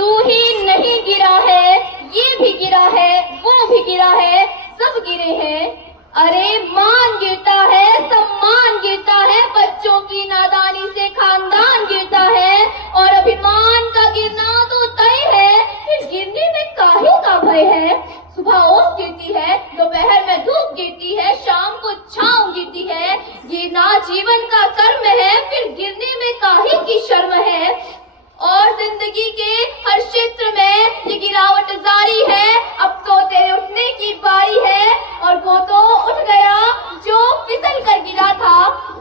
तू ही नहीं गिरा है, ये भी गिरा है, वो भी गिरा है, सब गिरे हैं। अरे मान गिरता है, सम्मान गिरता है, बच्चों की नादानी से खानदान गिरता है, और अभिमान का गिरना तो तय है, फिर गिरने में काहे का भय है। सुबह ओस गिरती है, दोपहर में धूप गिरती है, शाम को छांव गिरती है, गिरना जीवन का कर्म है, फिर गिरने में काहे की शर्म है। और जिंदगी के हर क्षेत्र में ये गिरावट जारी है, अब तो तेरे उठने की बारी है, और वो तो उठ गया जो फिसल कर गिरा था,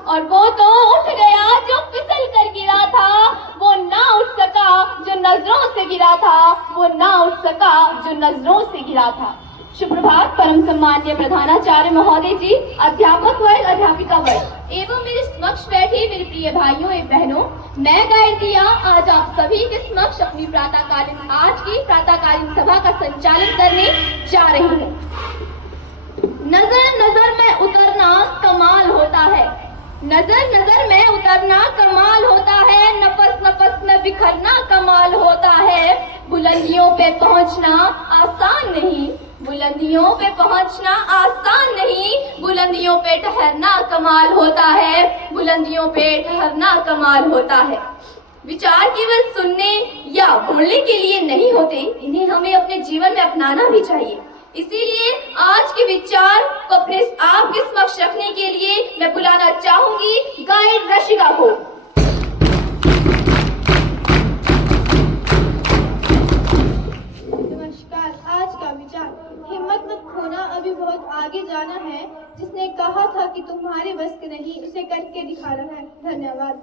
और वो तो उठ गया जो फिसल कर गिरा था, वो ना उठ सका जो नजरों से गिरा था, वो ना उठ सका जो नजरों से गिरा था। शुभ प्रभात परम सम्मान्य प्रधानाचार्य महोदय जी, अध्यापक वर्ग, अध्यापिका वर्ग एवं मेरे समक्ष बैठे मेरे प्रिय भाइयों एवं बहनों, मैं गायत्रिया आज आप सभी के समक्ष अपनी आज की प्रातःकालीन सभा का संचालन करने जा रही हूँ। नजर नजर में उतरना कमाल होता है, नजर नजर में उतरना कमाल होता है, नफस नफस में बिखरना कमाल होता है। बुलंदियों पे पहुंचना आसान नहीं, बुलंदियों पे पहुंचना आसान नहीं, बुलंदियों पे ठहरना कमाल होता है, बुलंदियों पे ठहरना कमाल होता है। विचार केवल सुनने या बोलने के लिए नहीं होते, इन्हें हमें अपने जीवन में अपनाना भी चाहिए। इसीलिए आज के विचार को अपने आपके समक्ष रखने के लिए मैं बुलाना चाहूंगी गाइड रशिका को। नमस्कार। आज का विचार, हिम्मत मत खोना, अभी बहुत आगे जाना है। जिसने कहा था कि तुम्हारे बस के नहीं, उसे करके दिखाना है। धन्यवाद।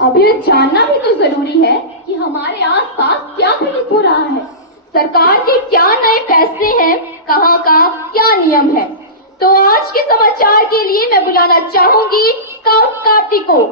अभी यह जानना भी तो जरूरी है कि हमारे आसपास क्या घटित हो रहा है, सरकार के क्या नए फैसले हैं, कहाँ का क्या नियम है। तो आज के समाचार के लिए मैं बुलाना चाहूंगी स्काउट कार्तिक को।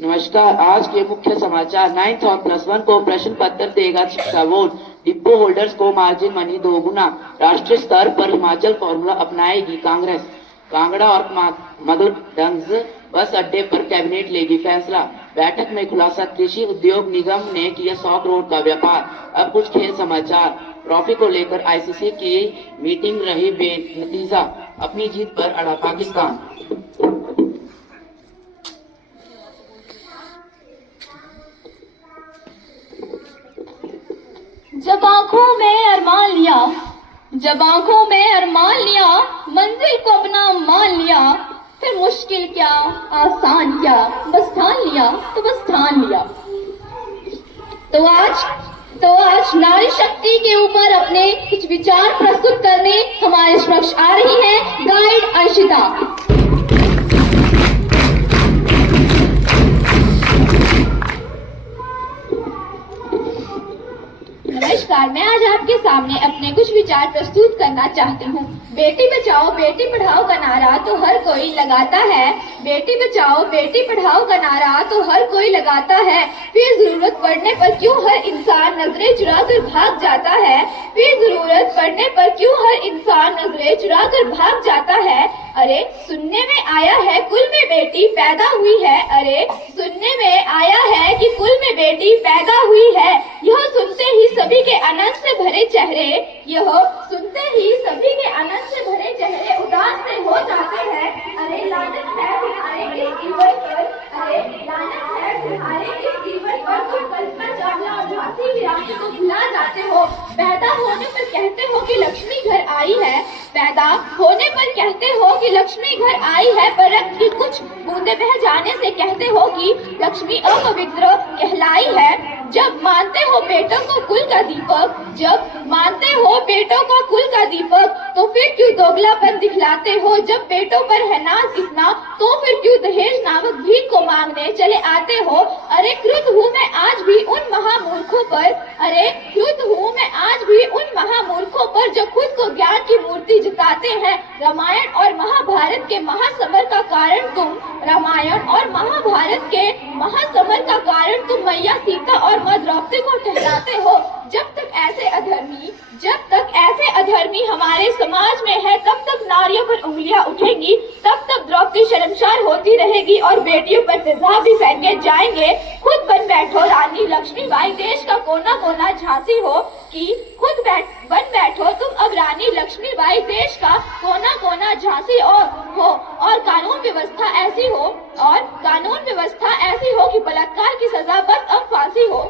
नमस्कार। आज के मुख्य समाचार, 9th और +1 को प्रश्न पत्र देगा शिक्षा बोर्ड, डिपो होल्डर्स को मार्जिन मनी 2 गुना, राष्ट्रीय स्तर पर हिमाचल फॉर्मूला अपनाएगी कांग्रेस, कांगड़ा और मगलडंज बस अड्डे पर कैबिनेट लेगी फैसला। बैठक में खुलासा, कृषि उद्योग निगम ने किया 100 करोड़ का व्यापार। अब कुछ खेल समाचार। ट्रॉफी को लेकर आईसीसी की मीटिंग रही बेनतीजा, अपनी जीत पर अड़ा पाकिस्तान। जब आंखों में अरमान लिया, जब आंखों में अरमान लिया, मंजिल को अपना मान लिया, फिर मुश्किल क्या आसान क्या, बस ठान लिया तो बस ठान लिया। तो आज नारी शक्ति के ऊपर अपने कुछ विचार प्रस्तुत करने हमारे समक्ष आ रही हैं गाइड अंशिता। नमस्कार, मैं आज आपके सामने अपने कुछ विचार प्रस्तुत करना चाहती हूँ। बेटी बचाओ बेटी पढ़ाओ का नारा तो हर कोई लगाता है, बेटी बचाओ बेटी पढ़ाओ का नारा तो हर कोई लगाता है, फिर जरूरत पड़ने पर क्यों हर इंसान नजरें चुरा कर भाग जाता है, फिर जरूरत पड़ने पर क्यों हर इंसान नजरें चुरा कर भाग जाता है। अरे सुनने में आया है कुल में बेटी पैदा हुई है, अरे सुनने में आया है कि कुल में बेटी पैदा हुई है। यह सुनते ही सभी के आनंद से भरे चेहरे, यह सुनते ही सभी के आनंद से भरे चेहरे उदास से हो जाते हैं। अरे लानत है तुम्हारे इस जीवन पर, अरे लानत है तुम्हारे इस जीवन पर, तुम कल्पना चावला और झांसी की रानी को भुला जाते हो। पैदा होने पर कहते हो कि लक्ष्मी घर आई है, पैदा होने पर कहते हो कि लक्ष्मी घर आई है, पर रक्त की कुछ बूंदे बह जाने से कहते हो कि लक्ष्मी अपवित्र कहलाई है। जब मानते हो बेटों को कुल का दीपक, जब मानते हो बेटों का कुल का दीपक, तो फिर क्यों दोगलापन दिखलाते हो। जब बेटों पर है नाज इतना, तो फिर क्यों दहेज नामक भीख को मांगने चले आते हो। अरे क्रुद्ध हूँ मैं आज भी उन महामूर्खों पर, अरे क्रुद्ध हूँ मैं आज भी उन महामूर्खों पर जो खुद को ज्ञान की मूर्ति जताते हैं। रामायण और महाभारत के महासमर का कारण तुम, रामायण और महाभारत के महासमर का कारण तुम मैया सीता और माँ द्रौपदी को ठहरा चाहते हो। जब तक ऐसे अधर्मी हमारे समाज में है, तब तक नारियों पर उंगलियां उठेंगी, तब तक द्रौपदी शर्मसार होती रहेगी और बेटियों पर तेजाब भी फेंके जाएंगे। खुद बन बैठो रानी लक्ष्मीबाई, देश का कोना कोना झांसी हो कि खुद बन बैठो तुम अब रानी लक्ष्मीबाई, देश का कोना कोना झांसी और कानून व्यवस्था ऐसी हो कि बलात्कार की सजा बस अब फांसी हो।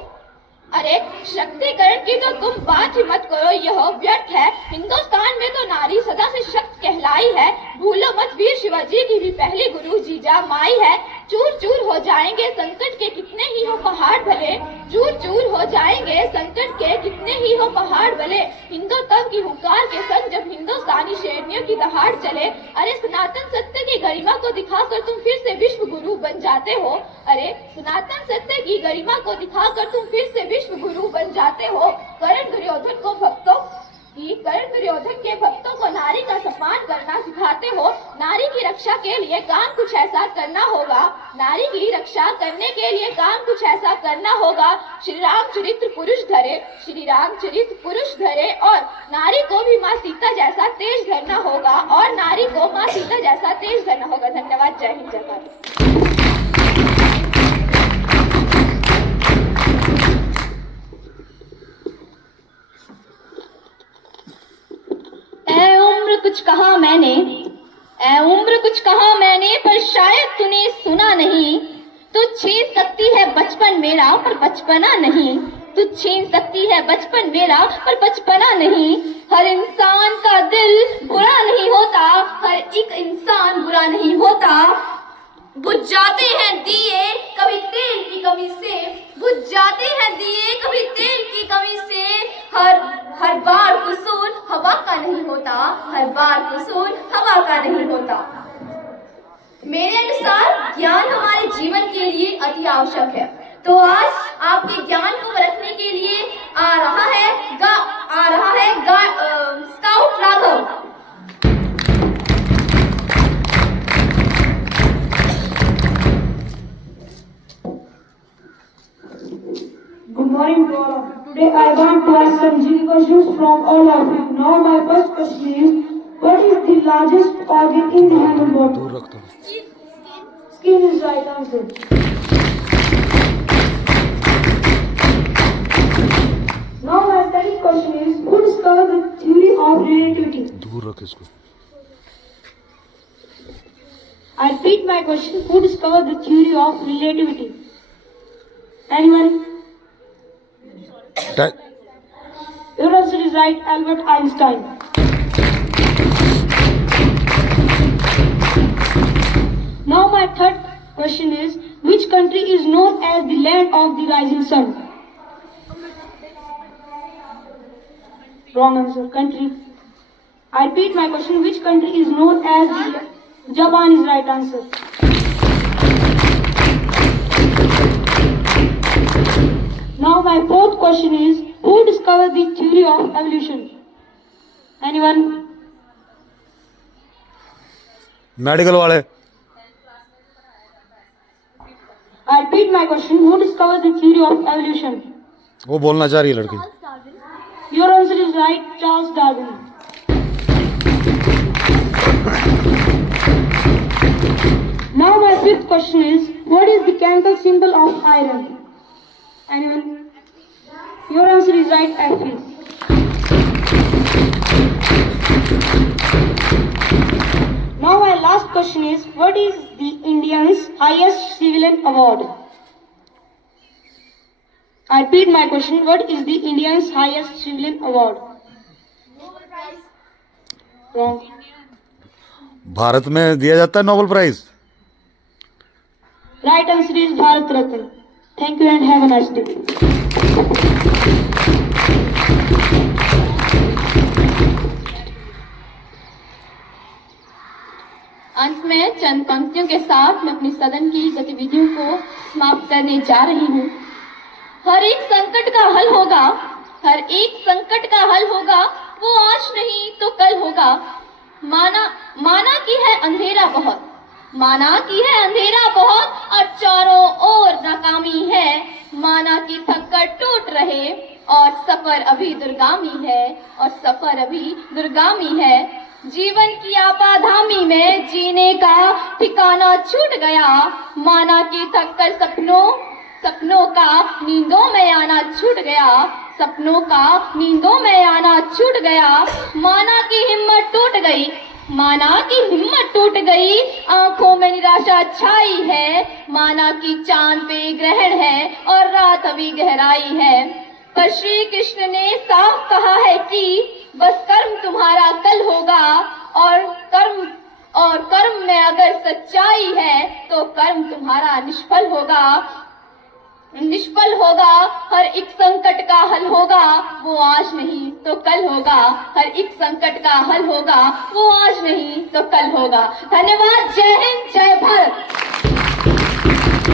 अरे शक्तिकरण की तो तुम बात ही मत करो, यह व्यर्थ है। हिंदुस्तान में तो नारी सदा से शक्त कहलाई है। भूलो मत वीर शिवाजी की भी पहली गुरु जीजा माई है। चूर चूर हो जाएंगे संकट के कितने ही हो पहाड़ भले, चूर चूर हो जाएंगे संकट के कितने ही हो पहाड़ भले। हिंदुत्व की हुंकार के संग जब हिंदुस्तानी शेरनियों की दहाड़ चले, अरे सनातन सत्य की गरिमा को दिखाकर तुम फिर से विश्व गुरु बन जाते हो। अरे सनातन सत्य की गरिमा को दिखाकर तुम फिर से विश्व गुरु बन जाते हो। कर्ण दुर्योधन के भक्तों को नारी का सम्मान करना सिखाते हो। नारी की रक्षा के लिए काम कुछ ऐसा करना होगा, नारी की रक्षा करने के लिए काम कुछ ऐसा करना होगा। श्री राम चरित्र पुरुष धरे और नारी को भी माँ सीता जैसा तेज धरना होगा, और नारी को माँ सीता जैसा तेज धरना होगा। धन्यवाद। जय हिंद, जय भारत। कुछ कहा मैंने पर शायद तूने सुना नहीं। तू छीन सकती है बचपन मेरा पर बचपना नहीं, तू छीन सकती है बचपन मेरा पर बचपना नहीं। हर इंसान का दिल बुरा नहीं होता, हर एक इंसान बुरा नहीं होता। बुझ जाते हैं दिए कभी तेल की कमी से, बुझ जाते हैं दिए कभी तेल की कमी से। हर बार कसूर हवा का नहीं होता, हर बार कसूर हवा का नहीं होता। मेरे अनुसार ज्ञान हमारे जीवन के लिए अति आवश्यक है। तो आज आपके ज्ञान को परखने के लिए आ रहा है scout Raghav. Good morning to all of you. Today I want to ask some GK questions from all of you. Now my first question is, what is the largest organ in the human body? Skin is right answer. Now my second question is, who discovered the theory of relativity? दूर रख इसको। I repeat my question, who discovered the theory of relativity? Anyone? Your answer is right, Albert Einstein. Now my third question is, which country is known as the land of the rising sun? Wrong answer, country. I repeat my question, which country is known as the... Japan is right answer. Now my fourth question is, who discovered the theory of evolution? Anyone? Medical वाले। I repeat my question, who discovered the theory of evolution? वो बोलना चाह रही है लड़की। Your answer is right, Charles Darwin. Now my fifth question is, what is the chemical symbol of iron? Anyone? Your answer is right, Fe. Now my last question is, what is the Indian's highest civilian award? I repeat my question, what is the Indian's highest civilian award? Wrong. Bharat में दिया जाता है Nobel prize. Right answer is Bharat Ratna. Thank you and have a nice day. अंत में चंद पंक्तियों के साथ मैं अपनी सदन की गतिविधियों को समाप्त करने जा रही हूँ। हर एक संकट का हल होगा, हर एक संकट का हल होगा, वो आज नहीं तो कल होगा। माना की है अंधेरा बहुत, माना की है अंधेरा बहुत और चारों ओर नाकामी है। माना कि थककर टूट रहे और सफर अभी दुर्गामी है, और सफर अभी दुर्गामी है। जीवन की आपाधामी में जीने का ठिकाना छूट गया, माना कि थककर सपनों का नींदों में आना छूट गया, सपनों का नींदों में आना छूट गया। माना कि हिम्मत टूट गई, माना कि हिम्मत टूट गई, आंखों में निराशा छाई है, माना कि चांद पे ग्रहण है और रात अभी गहराई है। पर श्री कृष्ण ने साफ कहा है कि बस कर्म तुम्हारा कल होगा, और कर्म में अगर सच्चाई है तो कर्म तुम्हारा निष्फल होगा। हर एक संकट का हल होगा, वो आज नहीं तो कल होगा। हर एक संकट का हल होगा, वो आज नहीं तो कल होगा। धन्यवाद। जय हिंद, जय भारत।